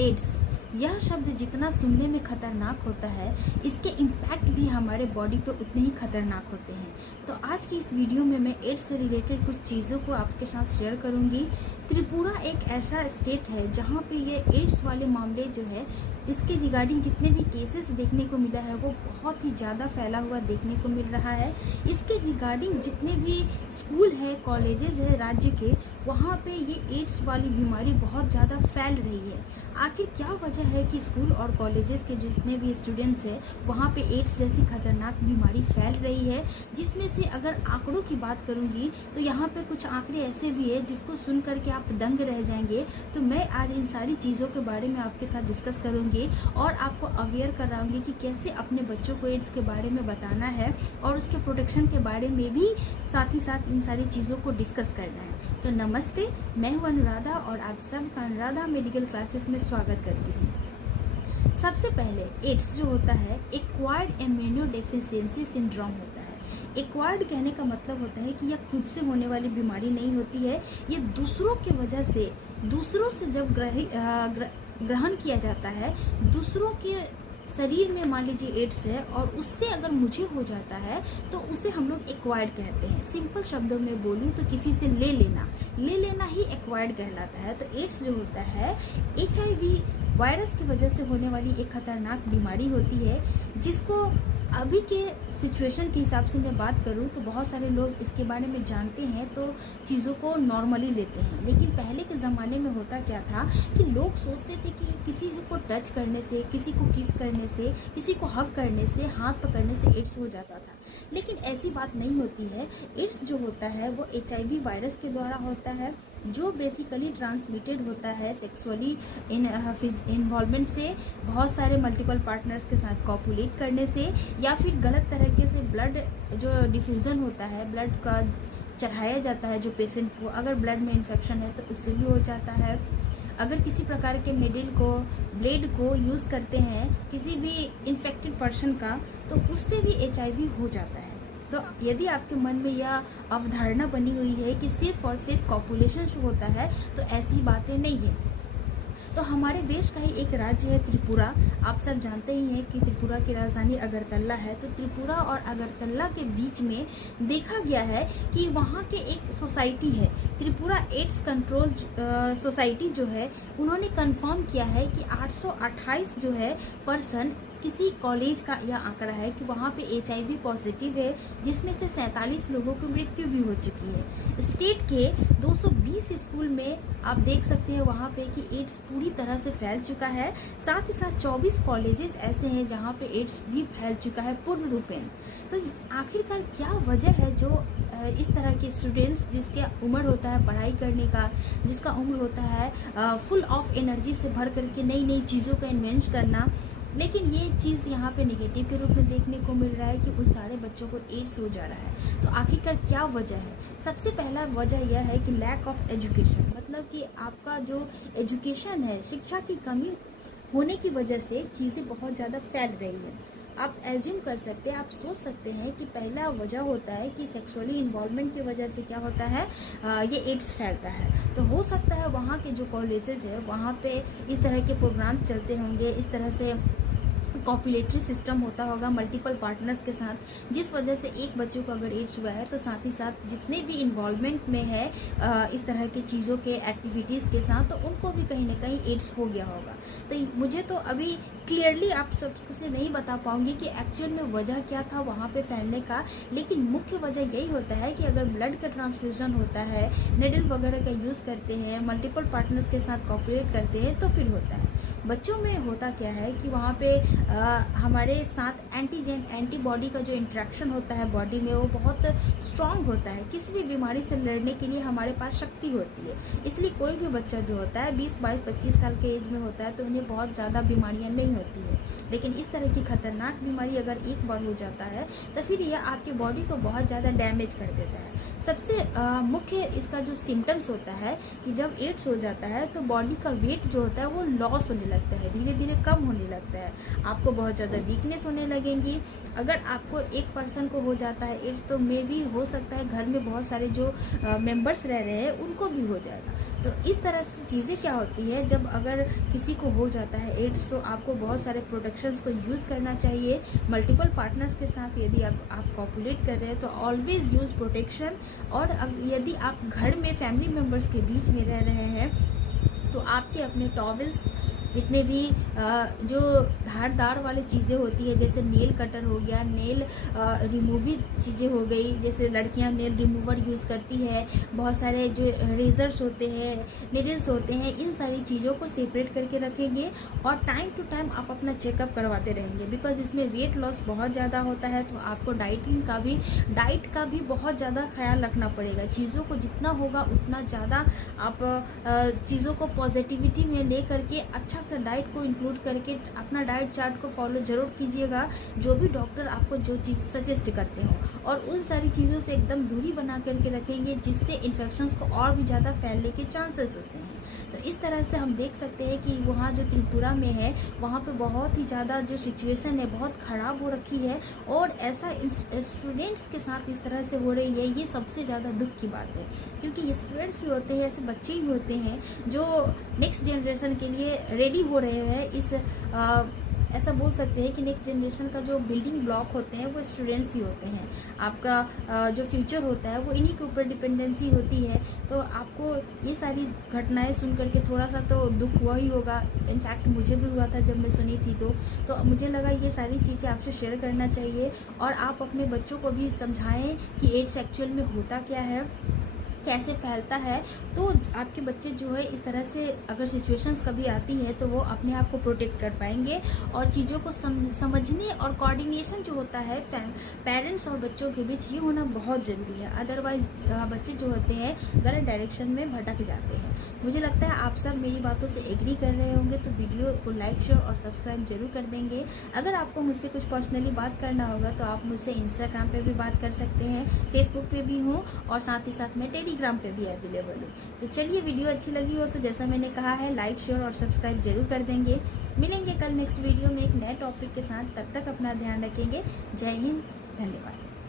Ads, यह शब्द जितना सुनने में खतरनाक होता है, इसके इम्पैक्ट भी हमारे बॉडी पे उतने ही खतरनाक होते हैं। तो आज की इस वीडियो में मैं एड्स से रिलेटेड कुछ चीज़ों को आपके साथ शेयर करूंगी। त्रिपुरा एक ऐसा स्टेट है जहां पे ये एड्स वाले मामले जो है, इसके रिगार्डिंग जितने भी केसेस देखने को मिला है वो बहुत ही ज़्यादा फैला हुआ देखने को मिल रहा है। इसके रिगार्डिंग जितने भी स्कूल है, कॉलेजेस है राज्य के, वहाँ पे ये एड्स वाली बीमारी बहुत ज़्यादा फैल रही है। आखिर क्या वजह है कि स्कूल और कॉलेजेस के जितने भी स्टूडेंट्स हैं वहाँ पे एड्स जैसी खतरनाक बीमारी फैल रही है, जिसमें से अगर आंकड़ों की बात करूँगी तो यहाँ पे कुछ आंकड़े ऐसे भी है जिसको सुन करके आप दंग रह जाएंगे। तो मैं आज इन सारी चीज़ों के बारे में आपके साथ डिस्कस करूँगी और आपको अवेयर कराऊंगी कि कैसे अपने बच्चों को एड्स के बारे में बताना है और उसके प्रोटेक्शन के बारे में भी साथ ही साथ इन सारी चीज़ों को डिस्कस करना है। तो नमस्ते, मैं हूँ अनुराधा और आप सबका अनुराधा मेडिकल क्लासेस में स्वागत करती हूँ। सबसे पहले एड्स जो होता है एक्वायर्ड इम्यूनोडेफिशिएंसी सिंड्रोम होता है। एक्वायर्ड कहने का मतलब होता है कि यह खुद से होने वाली बीमारी नहीं होती है, ये दूसरों की वजह से, दूसरों से जब ग्रहण किया जाता है, दूसरों के शरीर में मान लीजिए एड्स है और उससे अगर मुझे हो जाता है तो उसे हम लोग एक्वायर्ड कहते हैं। सिंपल शब्दों में बोलूँ तो किसी से ले लेना ही एक्वायर्ड कहलाता है। तो एड्स जो होता है HIV वायरस की वजह से होने वाली एक खतरनाक बीमारी होती है, जिसको अभी के सिचुएशन के हिसाब से मैं बात करूं तो बहुत सारे लोग इसके बारे में जानते हैं तो चीज़ों को नॉर्मली लेते हैं। लेकिन पहले के ज़माने में होता क्या था कि लोग सोचते थे कि किसी को टच करने से, किसी को किस करने से, किसी को हग करने से, हाथ पकड़ने से एड्स हो जाता था। लेकिन ऐसी बात नहीं होती है। एड्स जो होता है वो HIV वायरस के द्वारा होता है, जो बेसिकली ट्रांसमिटेड होता है सेक्सुअली इन्वॉल्वमेंट से, बहुत सारे मल्टीपल पार्टनर्स के साथ कॉपुलेट करने से, या फिर गलत तरीके से ब्लड जो डिफ्यूज़न होता है, ब्लड का चढ़ाया जाता है जो पेशेंट को, अगर ब्लड में इन्फेक्शन है तो उससे भी हो जाता है। अगर किसी प्रकार के निडल को, ब्लेड को यूज़ करते हैं किसी भी इन्फेक्टेड पर्सन का, तो उससे भी HIV हो जाता है। तो यदि आपके मन में यह अवधारणा बनी हुई है कि सिर्फ और सिर्फ कॉपुलेशन जो होता है, तो ऐसी बातें नहीं है। तो हमारे देश का ही एक राज्य है त्रिपुरा। आप सब जानते ही हैं कि त्रिपुरा की राजधानी अगरतला है। तो त्रिपुरा और अगरतला के बीच में देखा गया है कि वहाँ के एक सोसाइटी है, त्रिपुरा एड्स कंट्रोल सोसाइटी जो है, उन्होंने कंफर्म किया है कि 828 जो है पर्सन, किसी कॉलेज का यह आंकड़ा है कि वहाँ पे HIV पॉजिटिव है, जिसमें से 47 लोगों की मृत्यु भी हो चुकी है। स्टेट के 220 स्कूल में आप देख सकते हैं वहाँ पे कि एड्स पूरी तरह से फैल चुका है। साथ ही साथ 24 कॉलेजेस ऐसे हैं जहाँ पे एड्स भी फैल चुका है पूर्ण रूपेण। तो आखिरकार क्या वजह है जो इस तरह के स्टूडेंट्स, जिसके उम्र होता है पढ़ाई करने का, जिसका उम्र होता है फुल ऑफ एनर्जी से भर करके नई नई चीज़ों का इन्वेंट करना, लेकिन ये चीज़ यहाँ पे नेगेटिव के रूप में देखने को मिल रहा है कि उन सारे बच्चों को एड्स हो जा रहा है। तो आखिरकार क्या वजह है? सबसे पहला वजह यह है कि लैक ऑफ एजुकेशन, मतलब कि आपका जो एजुकेशन है, शिक्षा की कमी होने की वजह से चीज़ें बहुत ज़्यादा फैल रही हैं। आप एज्यूम कर सकते हैं, आप सोच सकते हैं कि पहला वजह होता है कि सेक्सुअली इन्वॉल्वमेंट की वजह से क्या होता है, ये एड्स फैलता है। तो हो सकता है वहाँ के जो कॉलेजेस है वहाँ पे इस तरह के प्रोग्राम्स चलते होंगे, इस तरह से कॉपुलेटरी सिस्टम होता होगा मल्टीपल पार्टनर्स के साथ, जिस वजह से एक बच्चे को अगर एड्स हुआ है तो साथ ही साथ जितने भी इन्वॉल्वमेंट में है इस तरह की चीज़ों के एक्टिविटीज़ के साथ, तो उनको भी कहीं ना कहीं एड्स हो गया होगा। तो मुझे तो अभी क्लियरली आप सबसे नहीं बता पाऊंगी कि एक्चुअल में वजह क्या था वहाँ पे फैलने का, लेकिन मुख्य वजह यही होता है कि अगर ब्लड का ट्रांसफ्यूज़न होता है, निडल वगैरह का यूज़ करते हैं, मल्टीपल पार्टनर्स के साथ कॉपरेट करते हैं, तो फिर होता है। बच्चों में होता क्या है कि वहाँ पे हमारे साथ एंटीबॉडी का जो इंट्रैक्शन होता है बॉडी में, वो बहुत स्ट्रांग होता है। किसी भी बीमारी से लड़ने के लिए हमारे पास शक्ति होती है। इसलिए कोई भी बच्चा जो होता है 20, 22, 25 साल के एज में होता है तो उन्हें बहुत ज़्यादा बीमारियाँ नहीं होती है। लेकिन इस तरह की खतरनाक बीमारी अगर एक बार हो जाता है तो फिर यह आपके बॉडी को बहुत ज़्यादा डैमेज कर देता है। सबसे मुख्य इसका जो सिम्टम्स होता है कि जब एड्स हो जाता है तो बॉडी का वेट जो होता है वो लॉस होने लगता है, धीरे धीरे कम होने लगता है। आप आपको बहुत ज़्यादा वीकनेस होने लगेंगी। अगर आपको एक पर्सन को हो जाता है एड्स, तो मे भी हो सकता है घर में बहुत सारे जो मेंबर्स रह रहे हैं उनको भी हो जाएगा। तो इस तरह से चीज़ें क्या होती है, जब अगर किसी को हो जाता है एड्स, तो आपको बहुत सारे प्रोटेक्शंस को यूज़ करना चाहिए। मल्टीपल पार्टनर्स के साथ यदि आप कॉपुलेट कर रहे हैं तो ऑलवेज़ यूज़ प्रोटेक्शन। और यदि आप घर में फैमिली मेम्बर्स के बीच में रह रहे हैं तो आपके अपने टॉवल्स, जितने भी जो धारदार वाली चीज़ें होती है, जैसे नेल कटर हो गया, नेल रिमूविंग चीज़ें हो गई, जैसे लड़कियां नेल रिमूवर यूज़ करती है, बहुत सारे जो रेजर्स होते हैं, निडल्स होते हैं, इन सारी चीज़ों को सेपरेट करके रखेंगे। और टाइम टू टाइम आप अपना चेकअप करवाते रहेंगे, बिकॉज इसमें वेट लॉस बहुत ज़्यादा होता है। तो आपको डाइट का भी बहुत ज़्यादा ख्याल रखना पड़ेगा। चीज़ों को जितना होगा उतना ज़्यादा आप चीज़ों को पॉजिटिविटी में ले करके अच्छा से डाइट को इंक्लूड करके अपना डाइट चार्ट को फॉलो जरूर कीजिएगा, जो भी डॉक्टर आपको जो चीज़ सजेस्ट करते हो, और उन सारी चीज़ों से एकदम दूरी बना करके रखेंगे, जिससे इन्फेक्शंस को और भी ज़्यादा फैलने के चांसेस होते हैं। तो इस तरह से हम देख सकते हैं कि वहाँ जो त्रिपुरा में है वहाँ पे बहुत ही ज़्यादा जो सिचुएशन है बहुत ख़राब हो रखी है, और ऐसा स्टूडेंट्स के साथ इस तरह से हो रही है। ये सबसे ज़्यादा दुख की बात है, क्योंकि स्टूडेंट्स ही होते हैं, ऐसे बच्चे ही होते हैं जो नेक्स्ट जनरेशन के लिए रेडी हो रहे हैं। ऐसा बोल सकते हैं कि नेक्स्ट जनरेशन का जो बिल्डिंग ब्लॉक होते हैं वो स्टूडेंट्स ही होते हैं। आपका जो फ्यूचर होता है वो इन्हीं के ऊपर डिपेंडेंसी होती है। तो आपको ये सारी घटनाएं सुन करके थोड़ा सा तो दुख हुआ ही होगा। इनफैक्ट मुझे भी हुआ था जब मैं सुनी थी, तो मुझे लगा ये सारी चीज़ें आपसे शेयर करना चाहिए, और आप अपने बच्चों को भी समझाएं कि एड्स एक्चुअल में होता क्या है, कैसे फैलता है। तो आपके बच्चे जो है इस तरह से अगर सिचुएशंस कभी आती है तो वो अपने आप को प्रोटेक्ट कर पाएंगे, और चीज़ों को समझने और कोऑर्डिनेशन जो होता है पेरेंट्स और बच्चों के बीच, ये होना बहुत ज़रूरी है। अदरवाइज बच्चे जो होते हैं गलत डायरेक्शन में भटक जाते हैं। मुझे लगता है आप सब मेरी बातों से एग्री कर रहे होंगे, तो वीडियो को लाइक शेयर और सब्सक्राइब जरूर कर देंगे। अगर आपको मुझसे कुछ पर्सनली बात करना होगा तो आप मुझसे इंस्टाग्राम पे भी बात कर सकते हैं, फेसबुक पे भी हूँ, और साथ ही साथ मैं टेलीग्राम पे भी अवेलेबल हूँ। तो चलिए, वीडियो अच्छी लगी हो तो जैसा मैंने कहा है लाइक शेयर और सब्सक्राइब जरूर कर देंगे। मिलेंगे कल नेक्स्ट वीडियो में एक नए टॉपिक के साथ, तब तक अपना ध्यान रखेंगे। जय हिंद, धन्यवाद।